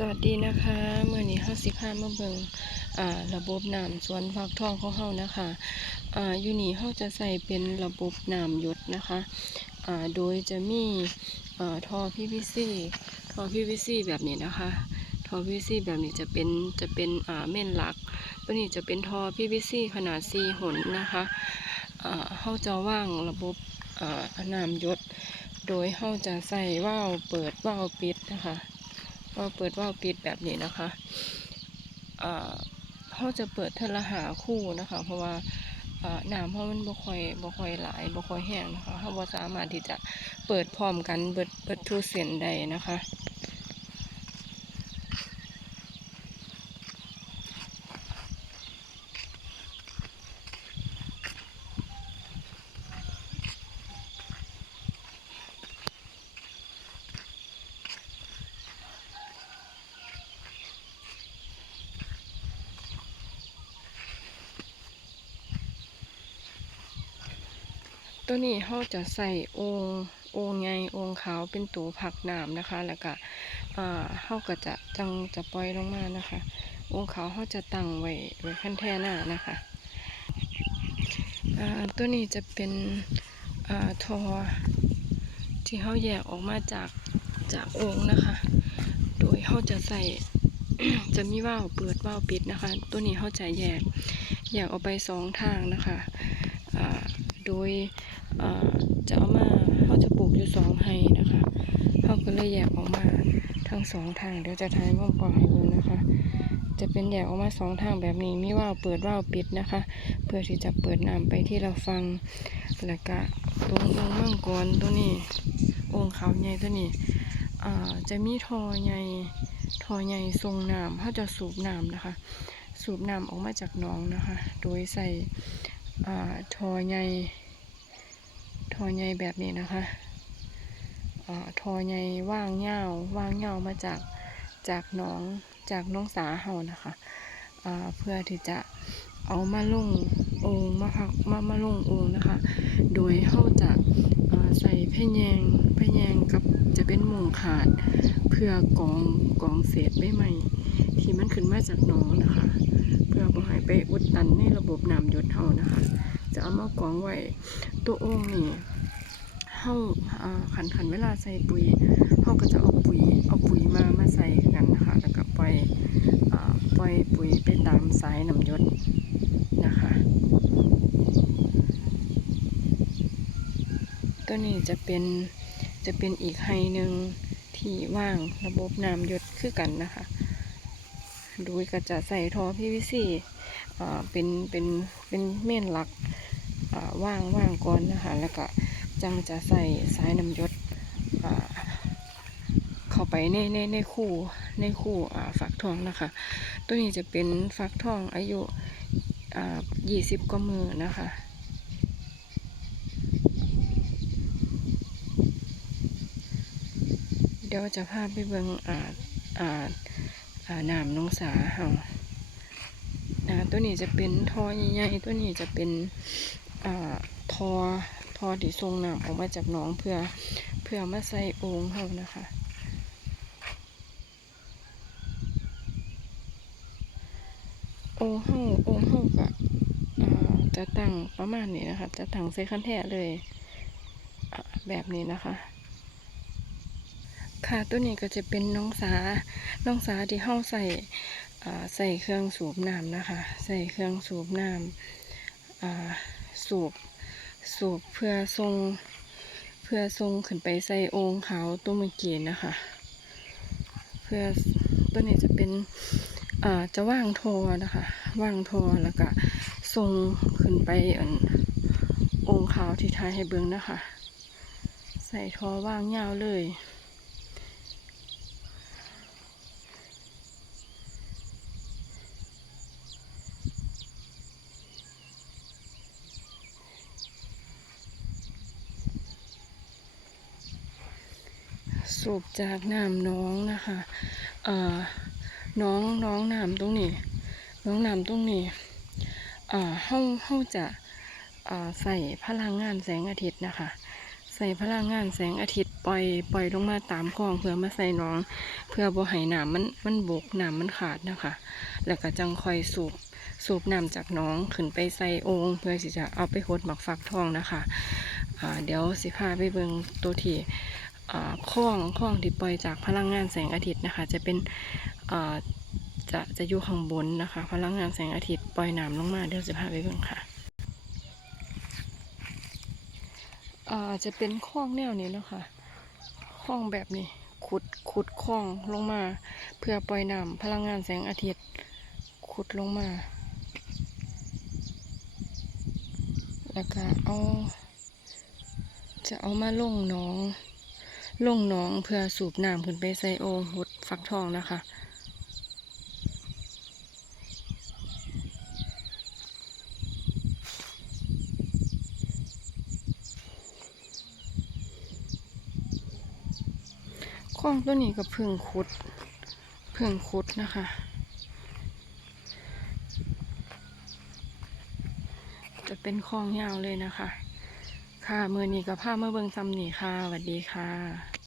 สวัสดีนะคะเมื่อนี้เฮาสิพามาเบิงอ่าระบบน้ำสวนฟักทองของเฮานะคะอ่าอยู่นี่เฮาจะใส่เป็นระบบน้ำหยดนะคะอ่าโดยจะมีอ่าท่อ PVC ท่อ PVC แบบนี้นะคะท่อ PVC แบบนี้จะเป็นจะเป็นอ่าเม่นหลักตัวนี้จะเป็นท่อ PVC ขนาด4หนนะคะอ่าเฮาจะว่างระบบอ่าน้ำหยด โดยเฮาจะใส่ว่าวเปิดว่าวปิดนะคะ ว่าเปิดว่าวปิดแบบนี้นะคะเขาจะเปิดเทละหาคู่นะคะ เพราะว่าอ่าน้ำเพราะมันบ่ค่อยบ่ค่อยหลายบ่ค่อยแห้งนะคะเขาบ่สามารถที่จะเปิดพร้อมกันเบิดเบิดทุกเสียนใดนะคะ ตัวนี้เขาจะใส่องโองไงองขาวเป็นตัวผักหน้ำนะคะ แล้วก็เขาก็จะจังจะปล่อยลงมานะคะ องขาวเขาจะตั้งไว้ไว้ขั้นแท่หน้านะคะตัวนี้จะเป็นอ่าทอที่เขาแยกออกมาจากจากองนะคะ โดยเขาจะใส่จะมีว่าวเปิดว่าวปิดนะคะ ตัวนี้เขาจะแยกแยกออกไปสองทางนะคะ โดยเจะเอามาเขาจะปลูกอยู่สองไฮนะคะเขาก็เลยแยกออกมาทั้งสองทางเดี๋ยวจะทายม่อมกล่องให้ดูนะคะ จะเป็นแยกออกมาสองทางแบบนี้มีว่าวเปิดว่าวปิดนะคะ เพื่อที่จะเปิดน้ำไปที่เราฟังแล้วก็ตรงองค์มังกรตัวนี้องค์ขาวใหญ่ตัวนี้จะมีทอใหญ่ทอใหญ่ทรงน้ำเขาจะสูบน้ำนะคะ สูบน้ำออกมาจากหนองนะคะ โดยใส่ทอใหญ่ ทอใหญ่แบบนี้นะคะทอใหญ่ว่างเงาว่างเงามาจากจากน้องจากน้องสาเฮานะคะเพื่อที่จะเอามาลงโองมาพักมามาลงโองนะคะ โดยเฮาจะาใส่แพะแยงแพะแยงกับจะเป็นหมุงขาดเพื่อกองกองเศษใบไม้ที่มันขึ้นมาจากหนองนะคะ เพื่อบ่ให้ไปอุดตันในระบบน้ำหยดเฮานะคะ จะเอามากองไว้ตัวโอ่งนี่เฮาอ่าขันขันเวลาใส่ปุ๋ยเฮาก็จะเอาปุ๋ยเอาปุ๋ยมามาใส่กันนะคะแล้วก็ปล่อยอปล่อยปุ๋ยไปตามสายน้ำยดนะคะตัวนี้จะเป็นจะเป็นอีกไฮหนึ่งที่ว่างระบบน้ำหยดคือกันนะคะ โดยก็จะใส่ท่อ PVC อ่าเป็นเป็นเป็นเม่นหลัก ว่างว่างก่อนนะคะ แล้วก็จังจะใส่สายน้ำยศเข้าไปในในในคู่ในคู่ฝักทองนะคะ ตัวนี้จะเป็นฝักทองอายุยี่สิบกว่ามือนะคะเดี๋ยวจะพาไปเบิ่งอ่าอ่าอ่าน้ำน้องสาเฮาอ่าตัวนี้จะเป็นทอใหญ่ๆตัวนี้จะเป็น อทอทอที่ทรงน้ำออกมาจากหนองเพื่อเพื่อมาใส่โอ่งเฮานะคะโอ่งเฮาโอ่งเฮาก็จะตั้งประมาณนี้นะคะ จะตั้งใส่คันแท่เลยแบบนี้นะคะ ค่ะตัวนี้ก็จะเป็นน้องสาน้องสาที่เฮาใส่ใส่เครื่องสูบน้ำนะคะ ใส่เครื่องสูบน้ำ สูบสูบเพื่อทรงเพื่อทรงขึ้นไปใส่องค์เขาตัวเมื่อกี้นะคะ เพื่อตัวนี้จะเป็นจะว่างโทนะคะ ว่างโทแล้วก็ทรงขึ้นไปอันโองขาที่ท้ายให้เบิ้งนะคะ ใส่ทอว่างยาวเลย สูบจากน้ำน้องนะคะเอ่อน้องน้องน้ำตรงนี้ น้องน้ำตรงนี้อ่าเฮาเฮาจะอ่าใส่พลังงานแสงอาทิตย์นะคะ ใส่พลังงานแสงอาทิตย์ปล่อยปล่อยลงมาตามคลองเพื่อมาใส่น้อง เพื่อบ่ให้น้ำมันมันบกน้ำมันขาดนะคะ แล้วก็จังคอยสูบสูบน้ำจากน้องขึ้นไปใส่โองเพื่อที่จะเอาไปหดหมักฟักทองนะคะอ่าเดี๋ยวสิพาไปเบิงตัวที่ อ่าคลองคลองที่ปล่อยจากพลังงานแสงอาทิตย์นะคะ จะเป็นจะจะอยู่ข้างบนนะคะ พลังงานแสงอาทิตย์ปล่อยน้ำลงมาเดี๋ยวจะพาไปเบิ่งค่ะอาจะเป็นคลองแนวนี้เนาะค่ะคลองแบบนี้ขุดขุดคลองลงมา เพื่อปล่อยน้ำพลังงานแสงอาทิตย์ขุดลงมา แล้วก็เอา จะเอามาลงหน้อง ลงหน้องเพื่อสูบน้ำขึ้นไปใส่โอ่งหดฟักทองนะคะ คลองตัวนี้ก็เพิ่งขุด เพิ่งขุดนะคะจะเป็นคลองยาวเลยนะคะ ค่ะมือนี้ก็พามาเบิ่งซ้ำนี่ค่ะสวัสดีค่ะ